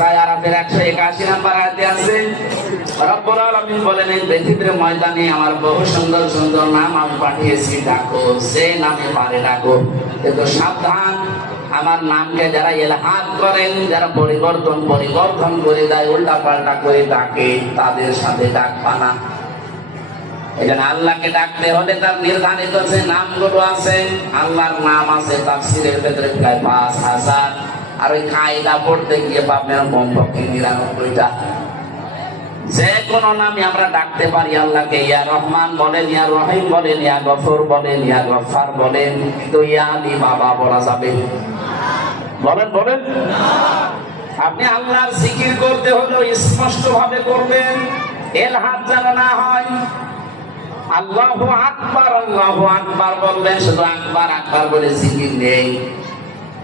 নাম ডাকো নামে ডাকো। যারা পরিবর্তন পরিবর্তন করে দেয় উল্টা পাল্টা করে ডাকে, তাদের সাথে ডাকবা না এখানে আল্লাহকে ডাকতে হলে তার নির্ধারিত যে নামগুলো আছে, আল্লাহর নাম আছে, তাফসিরের ভেতরে প্রায় পাঁচ হাজার। আর ওই কায়দা পড়তে গিয়ে পাবেন কমপক্ষে নিরানব্বইটা। যে কোনো নামে আমরা ডাকতে পারি আল্লাহকে। ইয়া রহমান বলেন, ইয়া রহিম বলেন, ইয়া গফর বলেন, ইয়া গফার বলেন। কিন্তু ইয়া বাবা বলা যাবে। বলেন বলেন। আপনি আল্লাহর জিকির করতে হলেও স্পষ্ট ভাবে করবেন। এলহাত যেন না হয়। আল্লাহু আকবার আল্লাহু আকবার বলবেন, শুধু আকবার আকবার বলে জিকির নেই।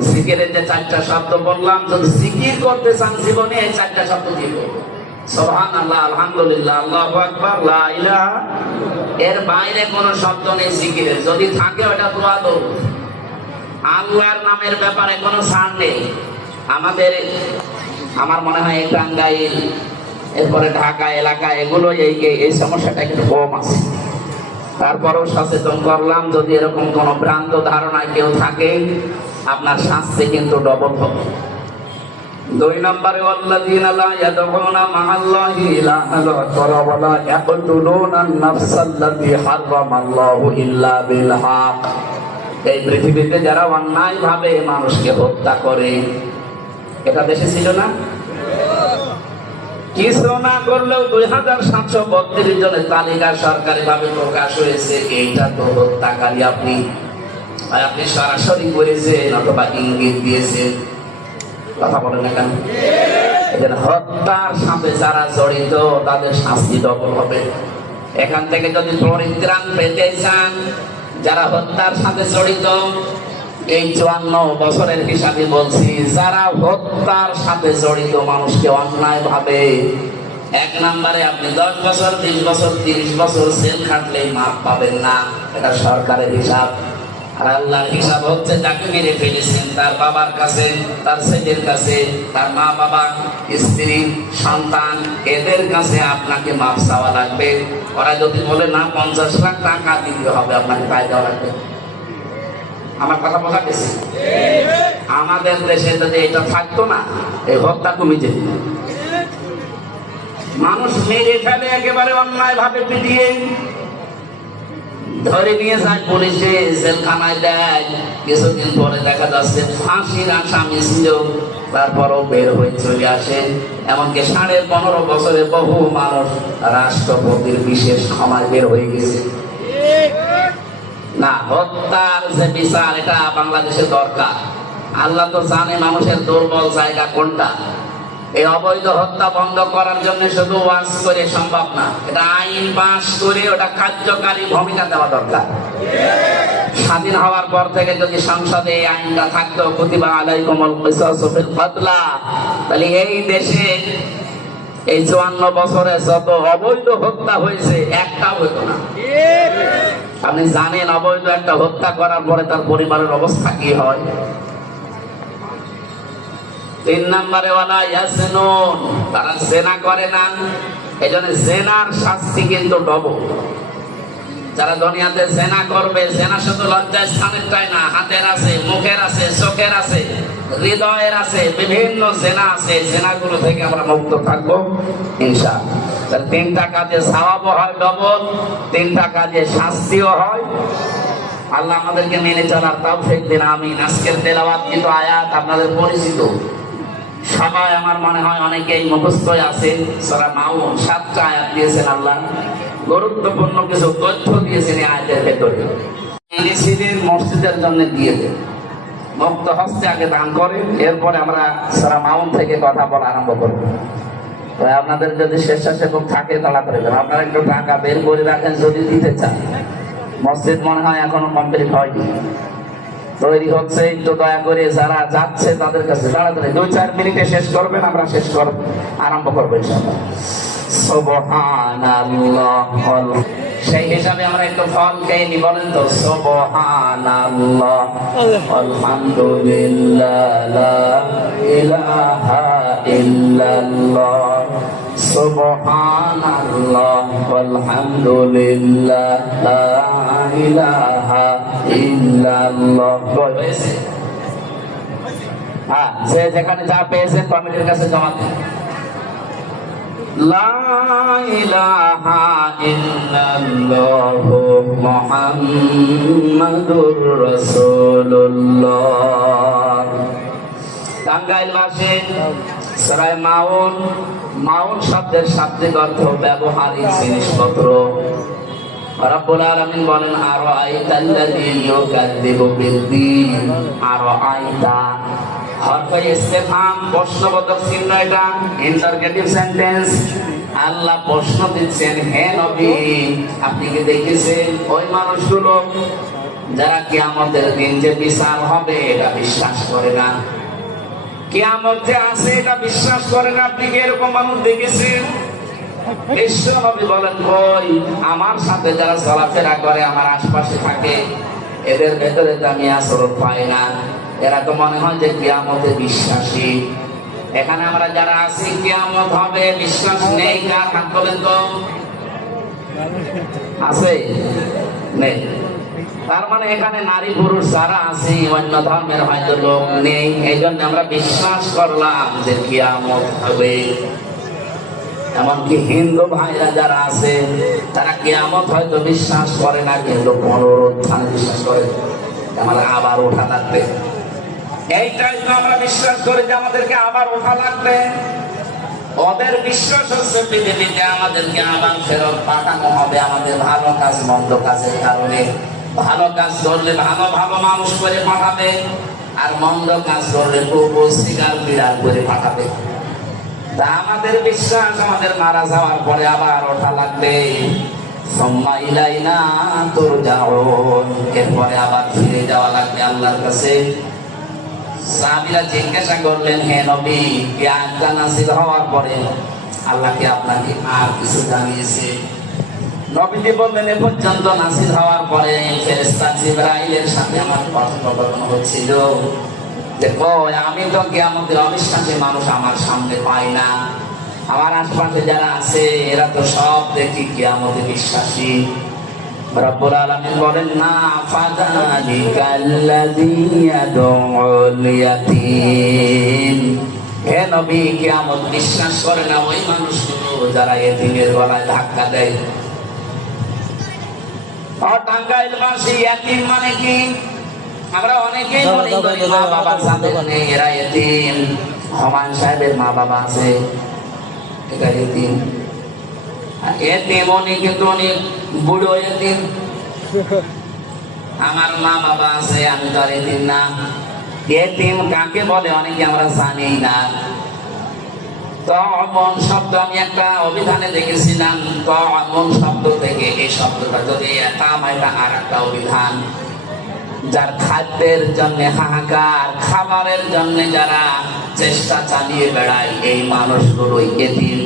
জিকিরের যে চারটা শব্দ বললাম, যদি জিকির করতে চান জীবনে, এই চারটা শব্দ দিব। সোহান আল্লাহ আলহামদুলিল্লাহ, আল্লাহ আকবার, লা এর বাইরে কোনো শব্দ নেই জিকিরের যদি থাকে ওটা দোয়া দৌড় আল্লাহর নামের ব্যাপারে কোনো ছাড় নেই। আমাদের, আমার মনে হয় টাঙ্গাইল, এরপরে ঢাকা এলাকা, এগুলো এই- এই সমস্যাটা একটু কম আছে। তারপরেও সচেতন করলাম, যদি এরকম কোনো ভ্রান্ত ধারণা কেউ থাকে আপনার শাস্তি কিন্তু ডবল হবে। দুই নম্বরে হারামাল্লাহু ইল্লা বিল হক এই পৃথিবীতে যারা অন্যায় ভাবে মানুষকে হত্যা করে, এটা দেশে ছিল না? কিছু না করলেও দুই হাজার সাতশো বত্রিশ জনের তালিকা সরকারি ভাবে প্রকাশ হয়েছে, এইটা তো হত্যাকারী আপনি আর আপনি সরাসরি করেছেন, অথবা ইঙ্গিত দিয়েছেন। কথা বলেন না কেন? হত্যার সাথে যারা জড়িত, তাদের শাস্তি ডবল হবে। এখান থেকে যদি পরিত্রাণ পেতে চান, যারা হত্যার সাথে জড়িত, এই চুয়ান্ন বছরের হিসাবে বলছি, যারা হত্যার সাথে জড়িত, মানুষকে অন্যায় ভাবে। এক নম্বরে আপনি দশ বছর, বিশ বছর, তিরিশ বছর সেল খাটলে মাপ পাবেন না। এটা সরকারের হিসাব। আর আল্লাহর হিসাব হচ্ছে যাকে মেরে ফেলেছেন, তার বাবার কাছে, তার ছেলের কাছে, তার মা বাবা, স্ত্রী, সন্তান, এদের কাছে আপনাকে মাপ চাওয়া লাগবে। ওরা যদি বলে, না, পঞ্চাশ লাখ টাকা দিতে হবে, আপনাকে তাই দেওয়া লাগবে। আমার কথা বোঝা গেছে? আমাদের দেশে যদি এটা থাকতো না, এই হত্যা কমে যেত। মানুষ মেরে ফেলে, একেবারে অন্যায় ভাবে পিটিয়ে ধরে নিয়ে যায় পুলিশে, জেলখানায় দেয় কিছুদিন পরে দেখা যাচ্ছে ফাঁসির আসামি ছিল তারপরও বের হয়ে চলে আসে। এমনকি সাড়ে পনেরো বছরে বহু মানুষ রাষ্ট্রপতির বিশেষ ক্ষমায় বের হয়ে গেছে। না, হত্যার যে বিচার, এটা বাংলাদেশের দরকার। আল্লাহ তো জানে মানুষের দুর্বল জায়গা কোনটা। এই অবৈধ হত্যা বন্ধ করার জন্য শুধু ওয়াজ করে সম্ভব না। এটা আইন পাস করে ওটা কার্যকারী ভূমিকা দেওয়া দরকার। স্বাধীন হওয়ার পর থেকে যদি সংসদে এই আইনটা থাকতো প্রতিভা আলাইকুমল কিসাসু ফিল কতলা তাহলে এই দেশে এই চুয়ান্ন বছরে যত অবৈধ হত্যা হয়েছে, একটা হতো না। আপনি জানেন অবৈধ একটা হত্যা করার পরে তার পরিবারের অবস্থা কি হয়? তিন নম্বরে ওয়ালা ইয়াসনুন তারা জেনা করে না। এই জন্য জেনার শাস্তি কিন্তু ডবল যারা দুনিয়াতে করবে শুধু না, হাতের আছে, মুখের আছে, চোখের আছে, হৃদয়ের আছে, বিভিন্ন আছে। থেকে আমরা মুক্ত থাকব তাহলে তিনটা কাজে সওয়াবও হয় ডবল তিনটা কাজে শাস্তিও হয়। আল্লাহ আমাদেরকে মেনে চলার তাও ফেক দিন, আমিন। আজকের তেলাওয়াত কিন্তু আয়াত, আপনাদের পরিচিত। সবাই আমার মনে হয় অনেকেই মুখস্থই আছে সরা মাউন সাতটা আয়াত দিয়েছেন আল্লাহ। গুরুত্বপূর্ণ কিছু তথ্য দিয়েছেন এই আয়াতের ভেতরে। মসজিদের জন্য দিয়ে দেন। মুক্ত হস্তে আগে দান করেন, এরপরে আমরা সারা মাউন থেকে কথা বলা আরম্ভ করব। আপনাদের যদি স্বেচ্ছাসেবক থাকে করে দেন। আপনারা একটু টাকা বের করে রাখেন যদি দিতে চান। মসজিদ মনে হয় এখনও কমপ্লিট হয়নি। তৈরি হচ্ছে, একটু দয়া করে যারা যাচ্ছে তাদের কাছে তাড়াতাড়ি দুই চার মিনিটে শেষ করবেন, আমরা শেষ করব আরম্ভ করব সেই হিসাবে আমরা একটু ফল খেয়ে নি, বলেন তো। আলহামদুলিল্লাহ লা ইলাহা ইল্লাল্লাহ সুবহানাল্লাহ আলহামদুলিল্লাহ লা ইলাহা ইল্লাল্লাহ হয়েছে হ্যাঁ যে যেখানে যা পেয়েছেন কমিটির কাছে জমা দেন لا إله إلا الله محمد رسول الله টাঙ্গাইল বাসে সরাই মাউন। মাউন শব্দের শাব্দিক অর্থ ব্যবহারিক জিনিসপত্র। বলেন আরও এটা। আল্লাহ প্রশ্ন দিচ্ছেন আপনি কি দেখেছেন ওই মানুষগুলো? যারা কিয়ামতের দিন যে বিশাল হবে, এটা বিশ্বাস করে না। কিয়ামত যে আছে, এটা বিশ্বাস করে না আপনি কি এরকম মানুষ দেখেছেন? বিশ্বনবী বলেন কই আমার সাথে যারা চলাফেরা করে, আমার আশপাশে থাকে, এদের ভেতরে তো আমি আচরণ পাই না। এরা তো মনে হয় যে কিয়ামতে বিশ্বাসী। এখানে আমরা যারা আছি, কিয়ামত হবে, বিশ্বাস নেই, কার হাত তো? আছে? নেই। তার মানে এখানে নারী পুরুষ যারা আছে, অন্য ধর্মের হয়তো লোক নেই। এই জন্য আমরা বিশ্বাস করলাম যে কিয়ামত হবে। এমনকি হিন্দু ভাইরা যারা আছে, তারা কিয়ামত হয়তো বিশ্বাস করে না, কিন্তু পুনরুত্থান বিশ্বাস করে। আমাদের আবার ওঠা লাগবে। এইটাই তো আমরা বিশ্বাস করি যে আমাদেরকে আবার ওঠা লাগবে। ওদের বিশ্বাস হচ্ছে পৃথিবীতে আমাদেরকে আবার ফেরত পাঠানো হবে আমাদের ভালো কাজ, মন্দ কাজের কারণে। ভালো কাজ করলে ভালো ভালো মানুষ করে পাঠাবে, আর মন্দ কাজ করলে কুকুর শিকার বিড়াল করে পাঠাবে। তা আমাদের বিশ্বাস, আমাদের মারা যাওয়ার পরে আবার ওঠা লাগবে। এরপরে আবার ফিরে যাওয়া লাগবে আল্লাহর কাছে। সাহাবীরা জিজ্ঞাসা করলেন, হে নবী জ্ঞানটা নাসিল হওয়ার পরে আল্লাহকে আপনাকে আর কিছু জানিয়েছে? নবীজি বললেন, এ পর্যন্ত নাসিল হওয়ার পরে ফেরেশতা জিবরাইলের সাথে আমার কথোপকথন হচ্ছিল দেখো আমি তো কিয়ামতের অবিশ্বাসী মানুষ, আমার সামনে পাই না। আমার আশপাশে যারা আছে, এরা তো সব দেখি কিয়ামতে বিশ্বাসী। রব্বুল আলামিন বলেন, না ফাযালিকাল্লাযী ইয়াদউল ইয়াতীম হে নবী, কিয়ামত বিশ্বাস করে না ওই মানুষগুলো যারা এতিমের গলায় ধাক্কা দেয়। আর টাঙ্গাইল বাসী ইয়াতীম মানে কি? আমরা অনেকেই মনে করি মা নেই এরা সাহেবের মা বাবা আছে এটা কিন্তু বুড়ো এতিম। আমার মা বাবা আছে আমি তো আর এতিম না। এতিম কাকে বলে? অনেকে আমরা জানি না। তো শব্দ আমি একটা অভিধানে দেখেছিলাম তো অমন শব্দ থেকে এই শব্দটা যদি একাম এটা আর একটা অভিধান। যার খাদ্যের জন্য হাহাকার, খাবারের জন্য যারা চেষ্টা চালিয়ে বেড়ায়, এই মানুষগুলোই এতিম।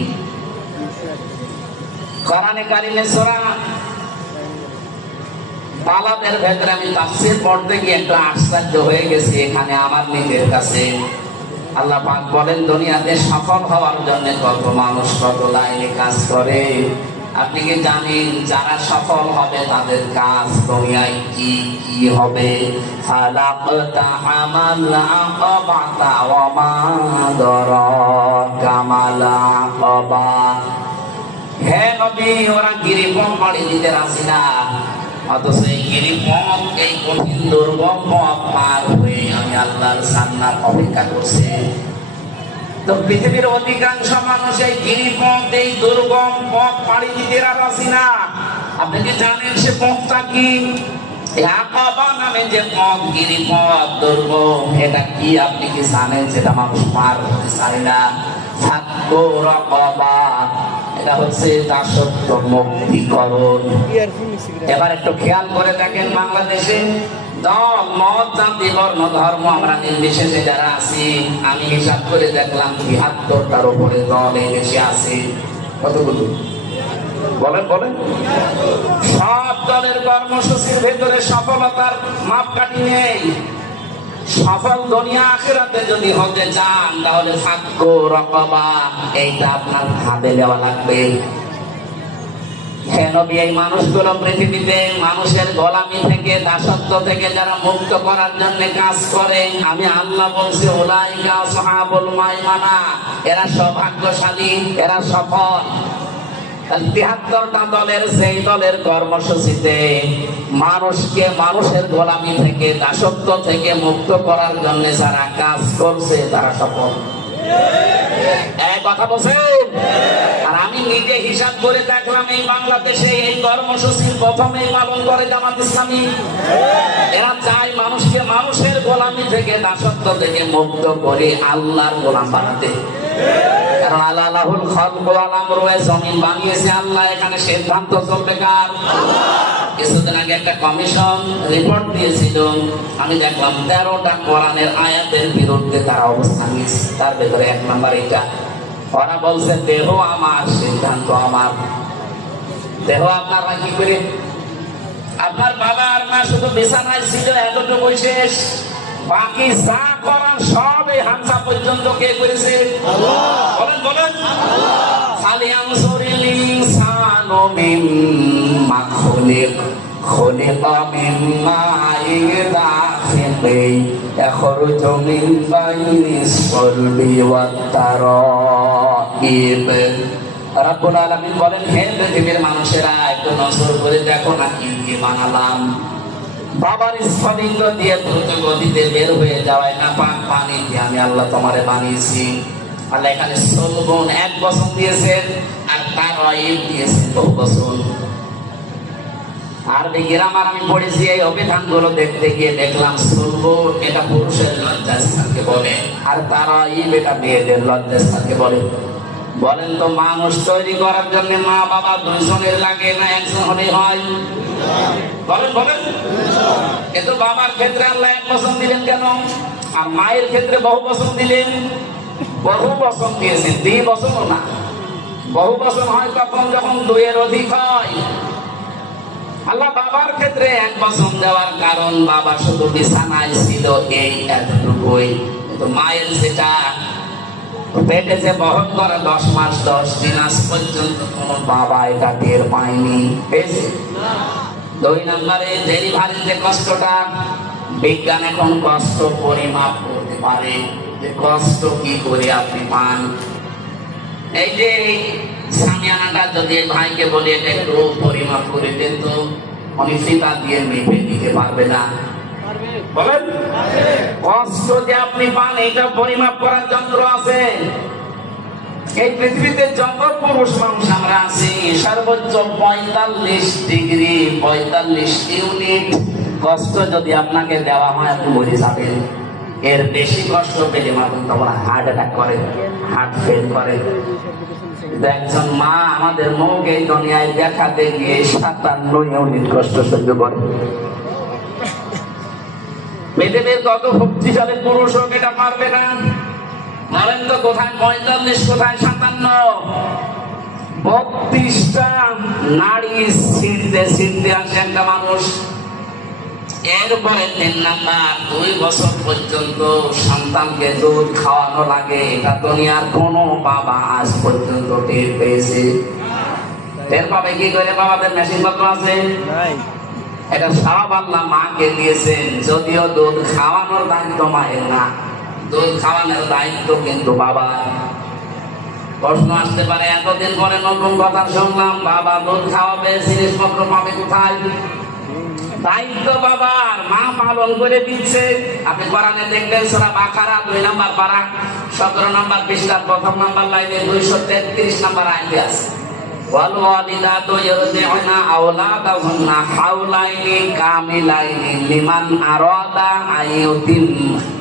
কোরআনে কারিমে সূরা তালাবের ভেতরে আমি তাফসীর পড়তে গিয়ে একটু আশ্চর্য হয়ে গেছি, এখানে আমার নিজের কাছে আল্লাহ পাক বলেন, দুনিয়াতে সফল হওয়ার জন্য কত মানুষ কত লাইনে কাজ করে। আপনি কি জানেন যারা সফল হবে তাদের কাজ দুনিয়ায় কি কি হবে? ফালাকতা আমাল আকাবাতা ওয়া হে নবী, ওরা গিরিপথ পাড়ি দিতে রাজি না। অথচ এই গিরিপথ এই কঠিন দুর্গম পথ পার হয়ে আমি আল্লাহর সান্নার অপেক্ষা করছি। তো পৃথিবীর অধিকাংশ মানুষ এই গিরিপথ এই দুর্গম পথ পাড়ি দিতে রাজি না। আপনি কি জানেন সে পথটা কি? নামে যে পথ গিরিপথ দুর্গম, এটা কি আপনি কি জানেন? যেটা মানুষ পার হতে চায় না। থাকব রকবা এটা হচ্ছে দাসত্ব মুক্তিকরণ। এবার একটু খেয়াল করে দেখেন বাংলাদেশে দল, মত, জাতি, বর্ণ, ধর্ম, আমরা নির্বিশেষে যারা আছি, আমি হিসাব করে দেখলাম তিয়াত্তরটার উপরে দল এই দেশে আছে। কতগুলো? বলেন বলেন। সব দলের কর্মসূচির ভেতরে সফলতার মাপকাঠি নেই। সফল দুনিয়া যদি হতে চান, তাহলে থাকব রকবা এইটা আপনার হাতে দেওয়া লাগবে। এই মানুষগুলো পৃথিবীতে মানুষের গোলামি থেকে, দাসত্ব থেকে যারা মুক্ত করার জন্য কাজ করে, আমি আল্লাহ বলছি ওলাইকা সাহাবুল মাইমানা, এরা সৌভাগ্যশালী, এরা সফল। তিহাত্তরটা দলের, সেই দলের কর্মসূচিতে মানুষকে মানুষের গোলামি থেকে, দাসত্ব থেকে মুক্ত করার জন্য যারা কাজ করছে, তারা সফল। কথা বলছেন? আর আমি নিজে হিসাব করে দেখলাম, এই বাংলাদেশে এই কর্মসূচির প্রথমেই পালন করে জামাত ইসলামী। এরা মানুষকে মানুষের গোলামি থেকে, দাসত্ব থেকে মুক্ত করে আল্লাহর গোলাম বানাতে। কারণ খলক ওয়াল আমরু জমিন বানিয়েছে আল্লাহ এখানে সিদ্ধান্ত চলবে কার? কিছুদিন আগে একটা কমিশন রিপোর্ট দিয়েছিল আমি দেখলাম তেরোটা কোরআনের আয়াতের বিরুদ্ধে তারা অবস্থান নিয়েছে তার ভেতরে এক নাম্বার এটা। ওরা বলছে দেহ আমার সিদ্ধান্ত আমার। দেহ আপনারা কি করে আপনার বাবা আর মা শুধু বিছানায় ছিল এতটুকু শেষ। বাকি যা করার সব এই হামসা পর্যন্ত কে করেছে বলেন বলেন فلينظر الإنسان مما خلق خلق من ماء دافق يخرج من بين الصلب والترائب রাব্বুল আলামিন বলেন হে পৃথিবীর মানুষেরা একটু নজর করে দেখো না কি কি বানালাম বাবার স্ফটিক দিয়ে দ্রুত গতিতে বের হয়ে যাওয়ায় না, পাক পানি দিয়ে আমি আল্লাহ তোমারে বানিয়েছি। আল্লাহ এখানে সলবন এক বছর দিয়েছেন আর তার অয়েব দিয়েছেন বহু বছর। আর গ্রামার আমি পড়েছি, এই অভিধানগুলো দেখতে গিয়ে দেখলাম সলবন এটা পুরুষের লজ্জাস্থানকে বলে। আর তার অয়েব এটা মেয়েদের লজ্জাস্থানকে বলে। বলেন তো, মানুষ তৈরি করার জন্য মা বাবা দুইজনের লাগে না একজন হলে হয়? বলেন বলেন। বাবার ক্ষেত্রে আল্লাহ এক বছর দিলেন কেন? আর মায়ের ক্ষেত্রে বহু বছর দিলেন। বহু বছর দিয়েছেন, দুই বছরও না। বহু বছর হয় তখন যখন দুইয়ের অধিক হয়। আল্লাহ বাবার ক্ষেত্রে এক বছর দেওয়ার কারণ বাবা শুধু বিছানায় ছিল এই এতটুকুই। কিন্তু মায়ের যেটা, পেটে যে বহন করে দশ মাস, দশ দিন আজ পর্যন্ত কোন বাবা এটা টের পায়নি। পেয়েছে দুই নম্বরে ডেলিভারির যে কষ্টটা বিজ্ঞান এখন কষ্ট পরিমাপ করতে পারে? যে কষ্ট কি করে আপনি পান? এই যে সামিয়ানাটা যদি ভাইকে বলি এটা একটু পরিমাপ করে দেন তো উনি ফিতা দিয়ে মেপে দিতে পারবে না। বলেন? কষ্ট যে আপনি পান এটা পরিমাপ করার যন্ত্র আছে। এই পৃথিবীতে যত পুরুষ মানুষ আমরা আছি, সর্বোচ্চ পঁয়তাল্লিশ ডিগ্রি, পঁয়তাল্লিশ ইউনিট কষ্ট যদি আপনাকে দেওয়া হয়, আপনি মরে যাবেন। এর বেশি কষ্ট পেলে মানুষ তখন হার্ট অ্যাটাক করে হার্ট ফেল করে। একজন মা আমাদের মুখ এই দুনিয়ায় দেখাতে গিয়ে সাতান্ন ইউনিট কষ্ট সহ্য করে। পৃথিবীর কত শক্তিশালী পুরুষ হোক, এটা পারবে না। তো কোথায় পঁয়তাল্লিশ কোথায় সাতান্ন। বত্রিশটা নারী ছিঁড়তে ছিঁড়তে আসে একটা মানুষ। এরপরে তিন নাম্বার দুই বছর পর্যন্ত সন্তানকে দুধ খাওয়ানো লাগে। এটা দুনিয়ার কোনো বাবা আজ পর্যন্ত টের পেয়েছে। টের পাবে কি করে? বাবাদের মেশিন পত্র আছে? এটা সব আল্লাহ মাকে দিয়েছেন যদিও দুধ খাওয়ানোর দায়িত্ব মায়ের না। দুধ খাওয়ানোর দায়িত্ব কিন্তু বাবা প্রশ্ন আসতে পারে এতদিন পরে নতুন কথা শুনলাম বাবা দুধ খাওয়াবে জিনিসপত্র পাবে কোথায় দায়িত্ব বাবার মা পালন করে দিচ্ছে আপনি কোরআনে দেখবেন সোরা বাকারা দুই নাম্বার পারা সতেরো নাম্বার পৃষ্ঠার প্রথম নাম্বার লাইনে দুইশো তেত্রিশ নাম্বার আইতে আছে والوالدات يرضعن أولادهن حولين كاملين لمن أراد أن يتم الرضاعة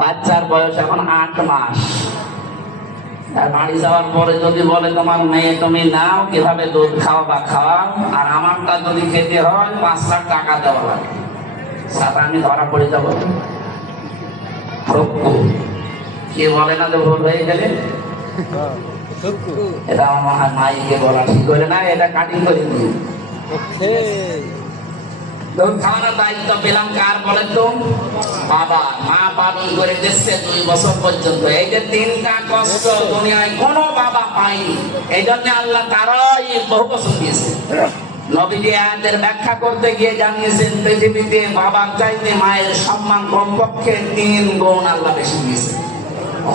বাচ্চার বয়স এখন আট মাস। আর বাড়ি যাওয়ার পরে যদি বলে তোমার মেয়ে তুমি নাও কীভাবে দুধ খাও বা খাওয়াও আর আমারটা যদি খেতে হয় পাঁচ লাখ টাকা দেওয়া লাগে। সাথে আমি ধরা পড়ে যাব। কে বলে না যে ভুল হয়ে গেলে? এটা আমার মাইকে বলা ঠিক করে না এটা কাটিং করে দিই দুধ খাওয়ানোর দায়িত্ব পেলাম কার বলেন তো? বাবা মা পালন করে দিচ্ছে দুই বছর পর্যন্ত। এই যে তিনটা কষ্ট দুনিয়ায় কোনো বাবা পায়নি। এই জন্য আল্লাহ তারাই বহু বছর দিয়েছে। নবীজি আয়াতের ব্যাখ্যা করতে গিয়ে জানিয়েছেন পৃথিবীতে বাবার চাইতে মায়ের সম্মান কমপক্ষে তিন গুণ আল্লাহ বেশি দিয়েছে।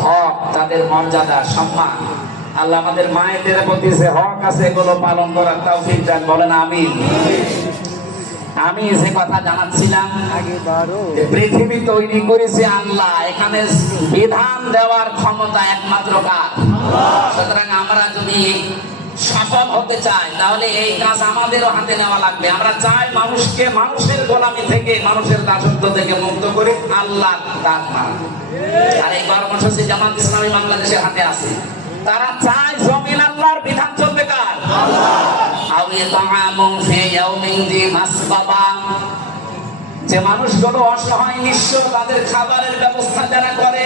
হক তাদের মর্যাদা সম্মান। আল্লাহ আমাদের মায়েদের প্রতি যে হক আছে এগুলো পালন করার তাও দান বলেন আমি আমি যে কথা জানাচ্ছিলাম পৃথিবী তৈরি করেছে আল্লাহ এখানে বিধান দেওয়ার ক্ষমতা একমাত্র কাজ সুতরাং আমরা যদি সফল হতে চাই তাহলে এই কাজ আমাদেরও হাতে নেওয়া লাগবে। আমরা চাই মানুষকে মানুষের গোলামি থেকে মানুষের দাসত্ব থেকে মুক্ত করে আল্লাহ দান আর এই কর্মসূচি জামাত ইসলামী বাংলাদেশের হাতে আছে তারা চায় জমিন আল্লাহর বিধান চলবে কার? আও ইতাআমুন ফি যি মানুষগুলো অসহায় নিঃস্ব, তাদের খাবারের ব্যবস্থা যারা করে,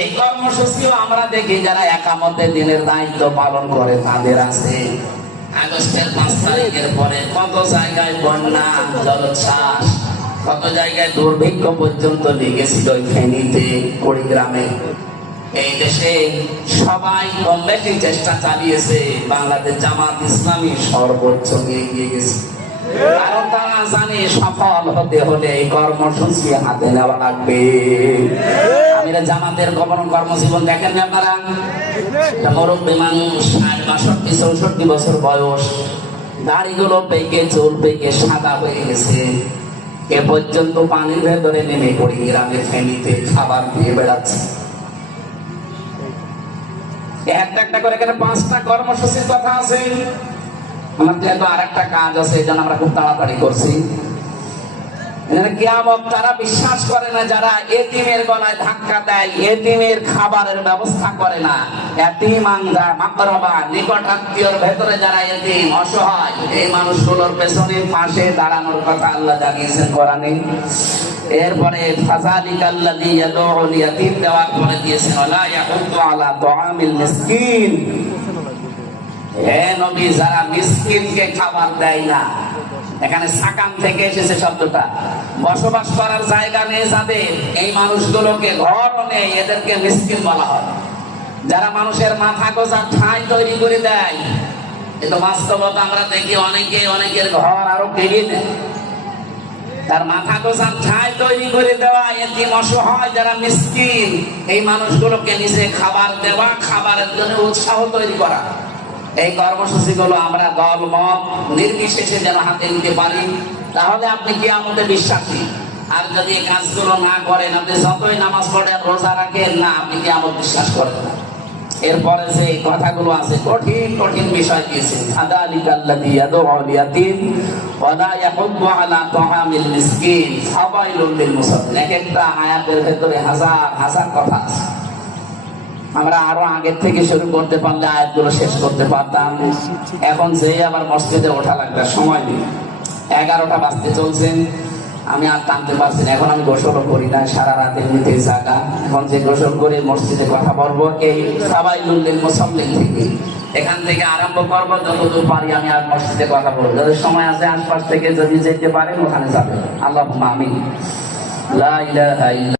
এই কর্মসূচিও আমরা দেখি যারা একামতে দিনের দায়িত্ব পালন করে, তাদের আছে। আগস্টের পাঁচ তারিখের পরে কত জায়গায় বন্যা, জলোচ্ছ্বাস, কত জায়গায় দুর্ভিক্ষ পর্যন্ত লেগেছিল ফেনীতে, কুড়িগ্রামে। এই দেশে সবাই কম বেশি চেষ্টা চালিয়েছে। বাংলাদেশ জামাত ইসলামী সর্বোচ্চ এগিয়ে গেছে। কারণ তারা জানে সফল হতে হলে এই কর্মসূচি হাতে নেওয়া লাগবে। জামাতের গমন কর্মজীবন দেখেন আপনারা? মানুষ, ষাট, বাষট্টি, চৌষট্টি বছর বয়স। দাড়িগুলো পেকে, চুল পেকে সাদা হয়ে গেছে। এ পর্যন্ত পানির ভেতরে নেমে পড়ি, গ্রামে ফেমিতে খাবার দিয়ে বেড়াচ্ছে। একটা একটা করে এখানে পাঁচটা কর্মসূচির কথা আছে। আমার যেহেতু আর একটা কাজ আছে, এই জন্য আমরা খুব তাড়াতাড়ি করছি। তারা বিশ্বাস করে না, যারা এতিমের গলায় ধাক্কা দেয়, এতিমের খাবারের ব্যবস্থা করে না। এতিম আঙ্গা মাকরবা, নিকট আত্মীয়র ভেতরে যারা এতিম, অসহায়, এই মানুষগুলোর পেছনে পাশে দাঁড়ানোর কথা আল্লাহ জানিয়েছেন কোরআনে। এরপরে দেওয়ার পরে দিয়েছেন হে নবী, যারা মিসকিনকে খাবার দেয় না এখানে সাকাম থেকে এসেছে শব্দটা। বসবাস করার জায়গা নেই যাদের, এই মানুষগুলোকে ঘর নেই, এদেরকে মিসকিন বলা হয়। যারা মানুষের মাথা গোজা ঠাঁই তৈরি করে দেয় কিন্তু বাস্তবতা আমরা দেখি অনেকে, অনেকের ঘর আরও কেড়ে নেয় তার মাথা গোছার ঠাঁই তৈরি করে দেওয়া এতিম অসহায় যারা মিসকিন? এই মানুষগুলোকে নিজে খাবার দেওয়া, খাবারের জন্য উৎসাহ তৈরি করা। এই কর্মসূচিগুলো আমরা দল মত নির্বিশেষে যেন হাতে নিতে পারি, তাহলে আপনি কি আমাদের বিশ্বাসী। আর যদি এই কাজগুলো না করেন, আপনি যতই নামাজ পড়েন, রোজা রাখেন না, আপনি কি আমার বিশ্বাস করেন না। এরপরে যে কথাগুলো আছে, কঠিন কঠিন বিষয় দিয়েছে ফাদালিকা আল্লাযী ইয়াদউল ইয়াতীম ওয়া লা ইয়াহুদ্দু আলা তুআমিল মিসকিন ফাওয়াইলুল লিল মুসাল্লিন এক একটা আয়াতের ভেতরে হাজার হাজার কথা আছে। আমরা আরও আগের থেকে শুরু করতে পারলে আয়াতগুলো শেষ করতে পারতাম। এখন যে আবার মসজিদে ওঠা লাগবে, সময় নেই। এগারোটা বাজতে চলছে, আমি আর টানতে পারছি না। এখন আমি গোসলও করি না, সারা রাতে নিতে জাগা। এখন যে গোসল করে মসজিদে কথা বলব, এই সবাই উল্লেখ মুসল্লিন থেকে। এখান থেকে আরম্ভ করব, যতদূর পারি আমি আর মসজিদে কথা বলব। যাদের সময় আছে আশপাশ থেকে যদি যেতে পারেন, ওখানে যাবে আল্লাহ আমি লা